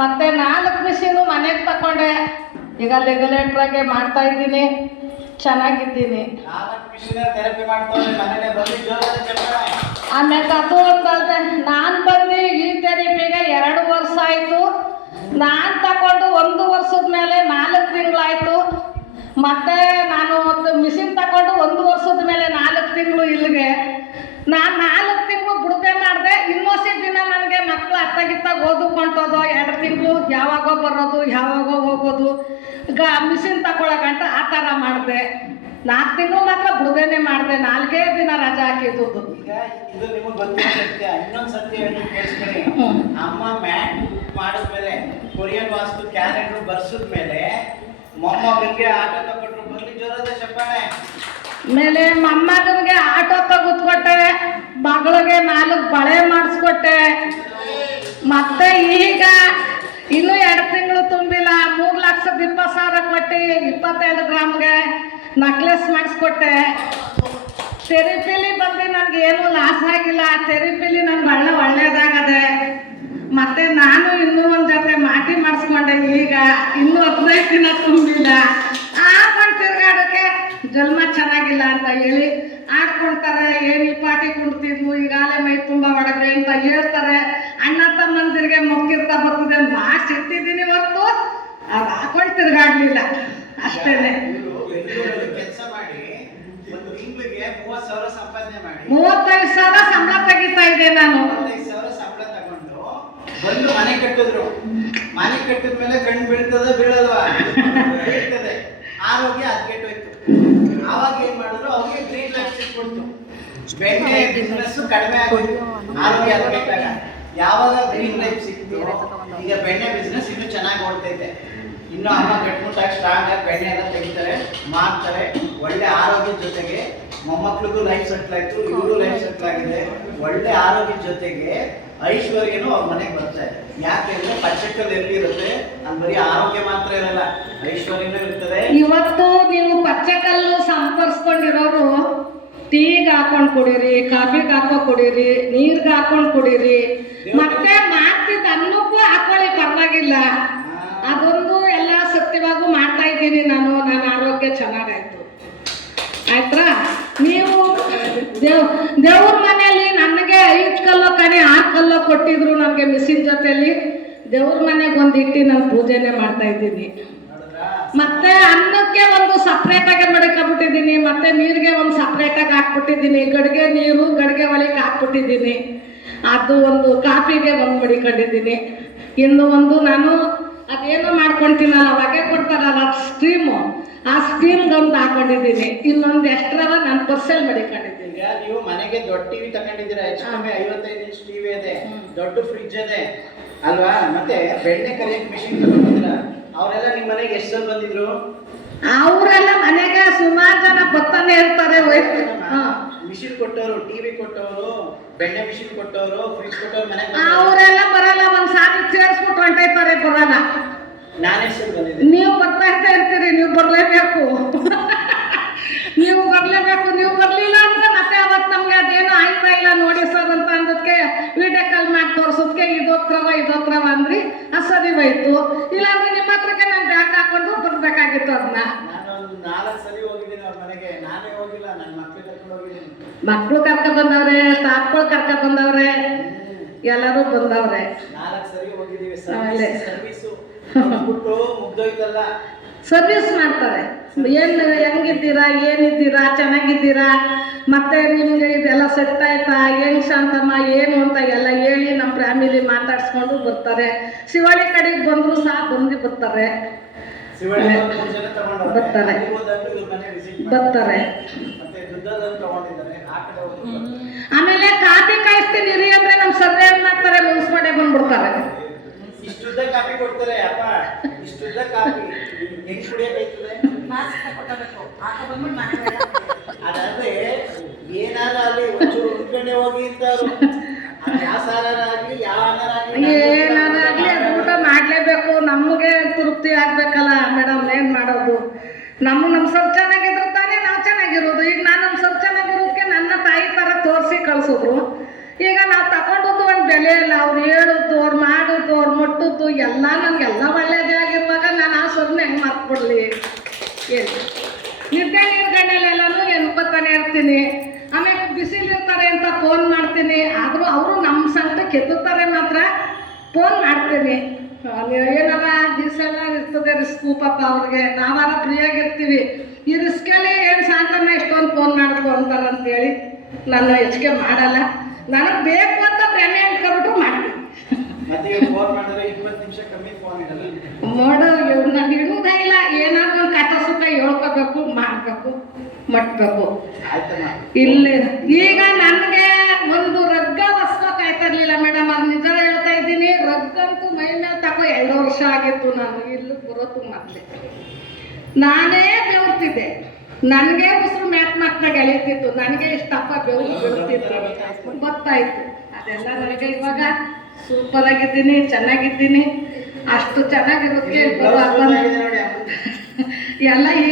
ಮತ್ತೆ 4 ಮಿಷಿನು ಮನೆಗೆ ತಗೊಂಡೆ. ಈಗ ರೆಗ್ಯುಲೇಟ್ರಾಗೆ ಮಾಡ್ತಾ ಇದ್ದೀನಿ, ಚೆನ್ನಾಗಿದ್ದೀನಿ. ಆಮೇಲೆ ಅದು ಅಂತಂದರೆ ನಾನು ಬಂದು ಈ ಥೆರಪಿಗೆ 2 ವರ್ಷ ಆಯಿತು. ನಾನು ತಗೊಂಡು 1 ವರ್ಷದ ಮೇಲೆ 4 ತಿಂಗಳಾಯಿತು. ಮತ್ತು ನಾನು ಒಂದು ಮಿಷಿನ್ ತಗೊಂಡು 1 ವರ್ಷದ ಮೇಲೆ 4 ತಿಂಗಳು ಇಲ್ಲಿಗೆ. ನಾನು 4 ತಿಂಗಳು ಬಿಡುಗಡೆ ಮಾಡಿದೆ. ಇನ್ನೊಂದು ದಿನ ನನಗೆ ಮಕ್ಕಳು ಅತ್ತಾಗಿತ್ತಾಗ ಓದುಕೊಂಟೋದು 2 ತಿಂಗಳು ಯಾವಾಗೋ ಬರೋದು ಯಾವಾಗೋ ಹೋಗೋದು. ಈಗ ಮಿಷಿನ್ ತಗೊಳಗಂಟ ಆ ಥರ ಮಾಡಿದೆ. 4 ತಿಂಗಳು ಮಾತ್ರ ಬಿಡುಗಡೆ ಮಾಡಿದೆ, 4 ದಿನ ರಜೆ ಹಾಕಿದ್ದು. ಈಗ ಇದು ನಿಮಗೆ ಗೊತ್ತಿರೋ ಸತ್ಯ. ಇನ್ನೊಂದು ಸತ್ಯ ಹೇಳಿ ಕೇಳಿಸ್ಕೊಳ್ಳಿ. ಅಮ್ಮ ಮ್ಯಾಟ್ ಮಾಡಿದ್ಮೇಲೆ ಕೊರಿಯನ್ ವಾಸ್ತು ಕ್ಯಾಲೆಂಡರ್ ಬರ್ಸಿದ ಮೇಲೆ ಮೊಮ್ಮಗನಿಗೆ ಆಟೋ ತಗೊಂಡ್ರು. ಬರ್ಲಿ ಜೋರದ ಚಪ್ಪಾಳೆ. ಮೇಲೆ ಮೊಮ್ಮಗನಿಗೆ ಆಟೋ ತಗೊಟ್ಕೊಟ್ಟೆ, ಮಗಳಿಗೆ 4 ಬಳೆ ಮಾಡಿಸ್ಕೊಟ್ಟೆ. ಮತ್ತೆ ಈಗ ಇನ್ನೂ 2 ತಿಂಗಳು ತುಂಬಿಲ್ಲ, 3,20,000 ಕೊಟ್ಟು 22 ಗ್ರಾಮ್ಗೆ ನಕ್ಲೆಸ್ ಮಾಡಿಸ್ಕೊಟ್ಟೆ. ಥೆರಪಿಲಿ ಬಂದು ನನಗೆ ಏನೂ ಲಾಸ್ ಆಗಿಲ್ಲ. ಥೆರಪಿಲಿ ನನಗೆ ಒಳ್ಳೆಯದಾಗದೆ. ಮತ್ತು ನಾನು ಇನ್ನೂ ಒಂದು ಜೊತೆ ಮಾಟಿ ಮಾಡಿಸ್ಕೊಂಡೆ. ಈಗ ಇನ್ನೂ 15 ದಿನ ತುಂಬಿಲ್ಲ. ಆಡ್ಕೊಂಡು ತಿರ್ಗಾಡೋಕ್ಕೆ ಜನ್ಮ ಚೆನ್ನಾಗಿಲ್ಲ ಅಂತ ಹೇಳಿ ಆಡ್ಕೊಳ್ತಾರೆ. ಏನು ಈ ಪಾಟಿ ಕುಡ್ತಿದ್ವು, ಈಗಾಗಲೇ ಮೈ ತುಂಬ ಒಡವೆ ಅಂತ ಹೇಳ್ತಾರೆ. ಅಣ್ಣ ತಮ್ಮಂದಿರಿಗೆ ಮೊಕ್ಕಿರ್ತಾ ಬರ್ತದೆ ಅಂತ ಮಾಡಿಸಿಟ್ಟಿದ್ದೀನಿ. ಹೊರತು ಅದು ಹಾಕೊಂಡು ತಿರ್ಗಾಡ್ಲಿಲ್ಲ ಅಷ್ಟೇ. ಕೆಲಸ ಮಾಡಿ ಒಂದು ತಿಂಗಳಿಗೆ 30,000 ಸಂಪಾದನೆ ಮಾಡಿ 35,000 ಸಂಬಳ ತೆಗಿತಾ ಇದ್ದೆ ನಾನು. 35,000 ಸಂಬಳ ತಗೊಂಡು ಬಂದು ಮನೆ ಕಟ್ಟಿದ್ರು. ಮನೆ ಕಟ್ಟಿದ ಮೇಲೆ ಕಣ್ಣು ಬೀಳ್ತದೆ ಬೀಳಲ್ವಾ? ಬೀಳ್ತದೆ. ಆರೋಗ್ಯ ಹದಗೆಟ್ಟೋಯ್ತು. ಆವಾಗ ಏನ್ ಮಾಡಿದ್ರು, ಅವ್ರಿಗೆ ಗ್ರೀನ್ ಲೈಫ್ ಸಿಕ್ಬಿಡ್ತು. ಬೆಣ್ಣೆ ಬಿಸ್ನೆಸ್ ಕಡಿಮೆ ಆಗೋಯ್ತು ಆರೋಗ್ಯ ಹದಗೆಟ್ಟಾಗ. ಯಾವಾಗ ಗ್ರೀನ್ ಲೈಫ್ ಸಿಕ್ತು, ಈಗ ಬೆಣ್ಣೆ ಬಿಸ್ನೆಸ್ ಇನ್ನೂ ಚೆನ್ನಾಗಿ ಓಡ್ತೈತೆ. ಇನ್ನು ಅಮ್ಮ ಕಟ್ಮುಟ್ಟಾಗಿ ಸ್ಟ್ರಾಂಗ್ ಆಗಿ ಬೆಣ್ಣೆ ಎಲ್ಲ ತೆಗಿತಾರೆ, ಮಾಡ್ತಾರೆ. ಒಳ್ಳೆ ಆರೋಗ್ಯದ ಜೊತೆಗೆ ಮೊಮ್ಮಕ್ಳಿಗೂ ಲೈಫ್ ಸೆಟ್ಲ್ ಆಯ್ತು, ಇವರು ಲೈಫ್ ಸೆಟ್ಲ್ ಆಗಿದೆ. ಒಳ್ಳೆ ಆರೋಗ್ಯದ ಜೊತೆಗೆ ಐಶ್ವರ್ಯನೂ ಅವ್ರ ಮನೆಗೆ ಬರ್ತಾ ಇದೆ. ಯಾಕೆಂದ್ರೆ ಪಚ್ಚಕ್ಕಲ್ಲಿ ಎಲ್ಲಿರುತ್ತೆ ಅಲ್ಲಿ ಬರೀ ಆರೋಗ್ಯ ಮಾತ್ರ ಇರಲ್ಲ, ಐಶ್ವರ್ಯನೂ ಇರ್ತದೆ. ಇವತ್ತು ನೀವು ಪಚ್ಚಕಲ್ಲು ಸಂಪರ್ಸ್ಕೊಂಡಿರೋರು ಟೀಗೆ ಹಾಕೊಂಡು ಕುಡೀರಿ, ಕಾಫಿಗೆ ಹಾಕೋ ಕುಡೀರಿ, ನೀರ್ಗೆ ಹಾಕೊಂಡು ಕುಡೀರಿ. ಮತ್ತೆ ಮಾಡ್ತಿದ್ದ ಅನ್ನಕ್ಕೂ ಹಾಕೊಳ್ಳಿ, ಪರವಾಗಿಲ್ಲ. ಅದೊಂದು ಎಲ್ಲ ಸತ್ಯವಾಗೂ ಮಾಡ್ತಾ ಇದ್ದೀನಿ ನಾನು. ನನ್ನ ಆರೋಗ್ಯ ಚೆನ್ನಾಗಾಯ್ತು. ಆಯ್ತಾ? ನೀವು ದೇವ್ರ ಮನೆಯಲ್ಲಿ ನನಗೆ 5 ಕಲ್ಲೋ ಕಣೆ 6 ಕಲ್ಲೋ ಕೊಟ್ಟಿದ್ರು ನನಗೆ ಮಿಷಿನ್ ಜೊತೆಯಲ್ಲಿ. ದೇವ್ರ ಮನೆಗೆ ಒಂದು ಇಟ್ಟು ನಾನು ಪೂಜೆನೇ ಮಾಡ್ತಾ ಇದ್ದೀನಿ. ಮತ್ತೆ ಅನ್ನಕ್ಕೆ ಒಂದು ಸಪ್ರೇಟಾಗಿ ಮಡಿಕೊಂಡ್ಬಿಟ್ಟಿದ್ದೀನಿ. ಮತ್ತೆ ನೀರಿಗೆ ಒಂದು ಸಪ್ರೇಟಾಗಿ ಹಾಕ್ಬಿಟ್ಟಿದ್ದೀನಿ. ಗಡಿಗೆ ನೀರು ಗಡಿಗೆ ಒಳಗೆ ಹಾಕ್ಬಿಟ್ಟಿದ್ದೀನಿ. ಅದು ಒಂದು ಕಾಫಿಗೆ ಒಂದು ಮಡಿಕೊಂಡಿದ್ದೀನಿ. ಇನ್ನು ಒಂದು ನಾನು ಅದೇನೋ ಮಾಡ್ಕೊಳ್ತೀನಲ್ಲ, ಹೊಗೆ ಕೊಡ್ತಾರಲ್ಲ ಸ್ಟೀಮು, ಆ ಸ್ಟೀಮ್ಗೆ ಒಂದು ಹಾಕೊಂಡಿದ್ದೀನಿ. ಇನ್ನೊಂದು ಎಕ್ಸ್ಟ್ರಾ ನಾನು ಪರ್ಸೆಲ್ ಮಡಿಕೊಂಡಿದ್ದೀನಿ. ಈಗ ನೀವು ಮನೆಗೆ ದೊಡ್ಡ ಟಿವಿ ತಗೊಂಡಿದ್ದೀರಾ, ಹೆಚ್ಚು ಕಮ್ಮಿ 55 ಇಂಚ್ ಟಿವಿ ಇದೆ, ದೊಡ್ಡ ಫ್ರಿಡ್ಜ್ ಇದೆ ಅಲ್ವಾ? ಮತ್ತೆ ಬೆಣ್ಣೆ ಕರಿಯಕ್ ಮಿಷಿನ್ ತಗೊಂಡಿದ್ದೀರಾ. ಅವರೆಲ್ಲ ನಿಮ್ಮ ಮನೆಗೆ ಎಷ್ಟು ಸಲ ಬಂದಿದ್ರು? ಅವರೆಲ್ಲ ಮನೆಗೆ ಸುಮಾರು ಜನ ಬರ್ತಾನೆ ಇರ್ತಾರೆ. ಮಿಷಿನ್ ಕೊಟ್ಟವರು, ಟಿವಿ ಕೊಟ್ಟವರು, ಬೆಣ್ಣೆ ಮಿಷಿನ್ ಕೊಟ್ಟವರು, ಫ್ರಿಡ್ಜ್ ಕೊಟ್ಟವರು ಮನೆಗೆ ಅವರೆಲ್ಲ ಬರಲ್ಲ. ಒಂದ್ ಸಾರಿ ಸೇರಿಸ್ಬಿಟ್ಟು ಹೊಂಟೈತಾರೆ, ಬರಲ್ಲ. ನಾನೇ ಸಲ ಬಂದಿದ್ದೀನಿ. ನೀವು ಬರ್ತಾ ಇರ್ತೀರಿ, ನೀವು ಬರ್ಲೇಬೇಕು. ನೀವು ಬರ್ಲೇಬೇಕು. ನೀವು ಬರ್ಲಿಲ್ಲ ಅಂದ್ರೆ ಮತ್ತೆ ಅವತ್ತು ನಮ್ಗೆ ಅದೇನು ಆಯ್ತಾ ಇಲ್ಲ ನೋಡಿ ಸರ್ ಅಂತ ಅಂದಕ್ಕೆ ವಿಡಿಯೋ ಕಾಲ್ ಮಾಡಿ ತೋರ್ಸೋದಕ್ಕೆ ಇದೋತ್ರವ ಅಂದ್ರಿ, ಸರಿ ಹೋಯ್ತು. ಇಲ್ಲಾಂದ್ರೆ ನಿಮ್ಮ ಹತ್ರಕ್ಕೆ ನಾನು ಬ್ಯಾಗ್ ಹಾಕೊಂಡು ಬರ್ಬೇಕಾಗಿತ್ತು. ಅದನ್ನ ನಾನೊಂದು 4 ಸರಿ ಹೋಗಿದ್ದೀನಿ ಅವ್ರ ಮನೆಗೆ. ನಾನೇ ಹೋಗಿಲ್ಲ, ನನ್ನ ಮಕ್ಕಳು ಕರ್ಕೊಂಡು ಹೋಗಿದ್ದೀನಿ. ಮಕ್ಕಳು ಕರ್ಕ ಬಂದವ್ರೆ, ಸ್ಟಾಫ್ಗಳು ಕರ್ಕ ಬಂದವ್ರೆ, ಎಲ್ಲರೂ ಬಂದವ್ರೆ. 4 ಸರಿ ಹೋಗಿದ್ದೀವಿ. ಸರ್ವಿಸು ಬಿಟ್ಟು ಮುಗ್ದೋಯ್ತಲ್ಲ. ಸರ್ವಿಸ್ ಮಾಡ್ತಾರೆ. ಏನು ಹೆಂಗಿದ್ದೀರಾ, ಏನಿದ್ದೀರಾ, ಚೆನ್ನಾಗಿದ್ದೀರಾ, ಮತ್ತೆ ನಿಮಗೆ ಇದೆಲ್ಲ ಸೆಟ್ ಆಯ್ತಾ, ಹೆಂಗ್ ಶಾಂತಮ್ಮ ಏನು ಅಂತ ಎಲ್ಲ ಹೇಳಿ ನಮ್ಮ ಫ್ಯಾಮಿಲಿ ಮಾತಾಡ್ಸ್ಕೊಂಡು ಬರ್ತಾರೆ. ಶಿವಳ್ಳಿ ಕಡೆಗೆ ಬಂದರೂ ಸಹ ಬರ್ತಾರೆ. ಬರ್ತಾರೆ. ಆಮೇಲೆ ಕಾಫಿ ಕಾಯಿಸ್ತೀನಿ ರೀ ಅಂದ್ರೆ ನಮ್ಮ ಸರ್ವೆ ಏನ್ ಮಾಡ್ತಾರೆ, ಮುಗಿಸ್ಕೊಂಡೆ ಬಂದ್ಬಿಡ್ತಾರೆ. ಇಷ್ಟುದ್ದ ಕಾಫಿ ಕೊಡ್ತಾರೆ ಅಪ್ಪ, ಇಷ್ಟುದ್ದ ಕಾಫಿ ಹೆಂಗ್ ಕುಡಿಯಕೈತದೆ? ಅದಾದ್ರೆ ಏನಾರ ಅಲ್ಲಿ ಒಂಚೂರು ಉಳ್ಕೊಂಡೆ ಹೋಗಿ ಅಂತಾರು. ಯಾವ ಸಾರಾಗಲಿ ಯಾವ ಏನಾರಾಗ್ಲಿ ಅದು ಊಟ ಮಾಡ್ಲೇಬೇಕು. ನಮಗೆ ತೃಪ್ತಿ ಆಗ್ಬೇಕಲ್ಲ ಮೇಡಮ್. ಏನ್ ಮಾಡೋದು, ನಮ್ಮ ಸರ್ ಚೆನ್ನಾಗಿದ್ರು ತಾನೇ ನಾವು ಚೆನ್ನಾಗಿರೋದು. ಈಗ ನಾನು ನಮ್ಮ ಸರ್ ಚೆನ್ನಾಗಿರೋದಕ್ಕೆ ನನ್ನ ತಾಯಿ ತರ ತೋರಿಸಿ ಕಳ್ಸಿದ್ರು. ಈಗ ನಾವು ತಗೊಂಡದ್ದು ಒಂದು ಬೆಲೆ ಇಲ್ಲ. ಅವ್ರು ಹೇಳುದು, ಅವ್ರು ಮಾಡುದು, ಅವ್ರು ಮುಟ್ಟುದು ಎಲ್ಲಾನು ಫೋನ್ ಮಾಡ್ತೀನಿ. ಏನಾರ ದಿವಸೆಲ್ಲ ಇರ್ತದೆ ರಿಸ್ಕು ಪಾಪ ಅವ್ರಿಗೆ, ನಾವಾರ ಫ್ರೀಯಾಗಿರ್ತೀವಿ. ಈ ರಿಸ್ಕಲ್ಲಿ ಏನು ಸಾಂತನ ಎಷ್ಟೊಂದು ಫೋನ್ ಮಾಡಿದ್ರು ಅಂತಾರಂತೇಳಿ ನಾನು ಹೆಚ್ಚಿಗೆ ಮಾಡಲ್ಲ. ನನಗೆ ಬೇಕು ಅಂತ ಬೆಣ್ಣೆ ಅಂಟ್ಕೊಬಿಟ್ಟು ಮಾಡ್ತೀನಿ. ಮತ್ತೆ ಫೋನ್ ಮಾಡಿದ್ರೆ 20 ನಿಮಿಷ ಕಮ್ಮಿ ಫೋನ್ ಇಡಲ್ಲ. ನೋಡು ನಾನು ಇಡುವುದೇ ಇಲ್ಲ. ಏನಾದ್ರು ಒಂದು ಕಷ್ಟ ಸುಖ ಹೇಳ್ಕೋಬೇಕು, ಮಾಡಬೇಕು, ಮಟ್ಬೇಕು. ಆಯ್ತಮ್ಮ. ಇಲ್ಲಿ ಈಗ ನನಗೆ ಒಂದು ರಗ್ಗ ಹೊಸ್ಬೇಕಾಯ್ತಾ ಇರಲಿಲ್ಲ ಮೇಡಮ್, ಅದು ನಿಜ ಹೇಳ್ತಾ ಇದ್ದೀನಿ. ರಗ್ಗಂತೂ ಮೈ ಮೇಲೆ ತಗೋ 2 ವರ್ಷ ಆಗಿತ್ತು ನಾನು ಇಲ್ಲಿ ಬರೋದು. ಮೊದಲೇ ನಾನೇ ಬೆವ್ರ್ತಿದ್ದೆ, ನನಗೆ ಉಸಿರು ಮ್ಯಾಕ್ನಾಗ ಎಳೀತಿತ್ತು, ನನಗೆ ಇಷ್ಟಪ್ಪ ಬೆವ್ರು ಬೀಳ್ತಿತ್ತು, ಗೊತ್ತಾಯ್ತು. ಅದೆಲ್ಲ ನನಗೆ ಇವಾಗ ಸೂಪರ್ ಆಗಿದ್ದೀನಿ, ಚೆನ್ನಾಗಿದ್ದೀನಿ. ಅಷ್ಟು ಚೆನ್ನಾಗಿರೋದಕ್ಕೆ ನೋಡಿ ಅಮ್ಮ. ಎಲ್ಲ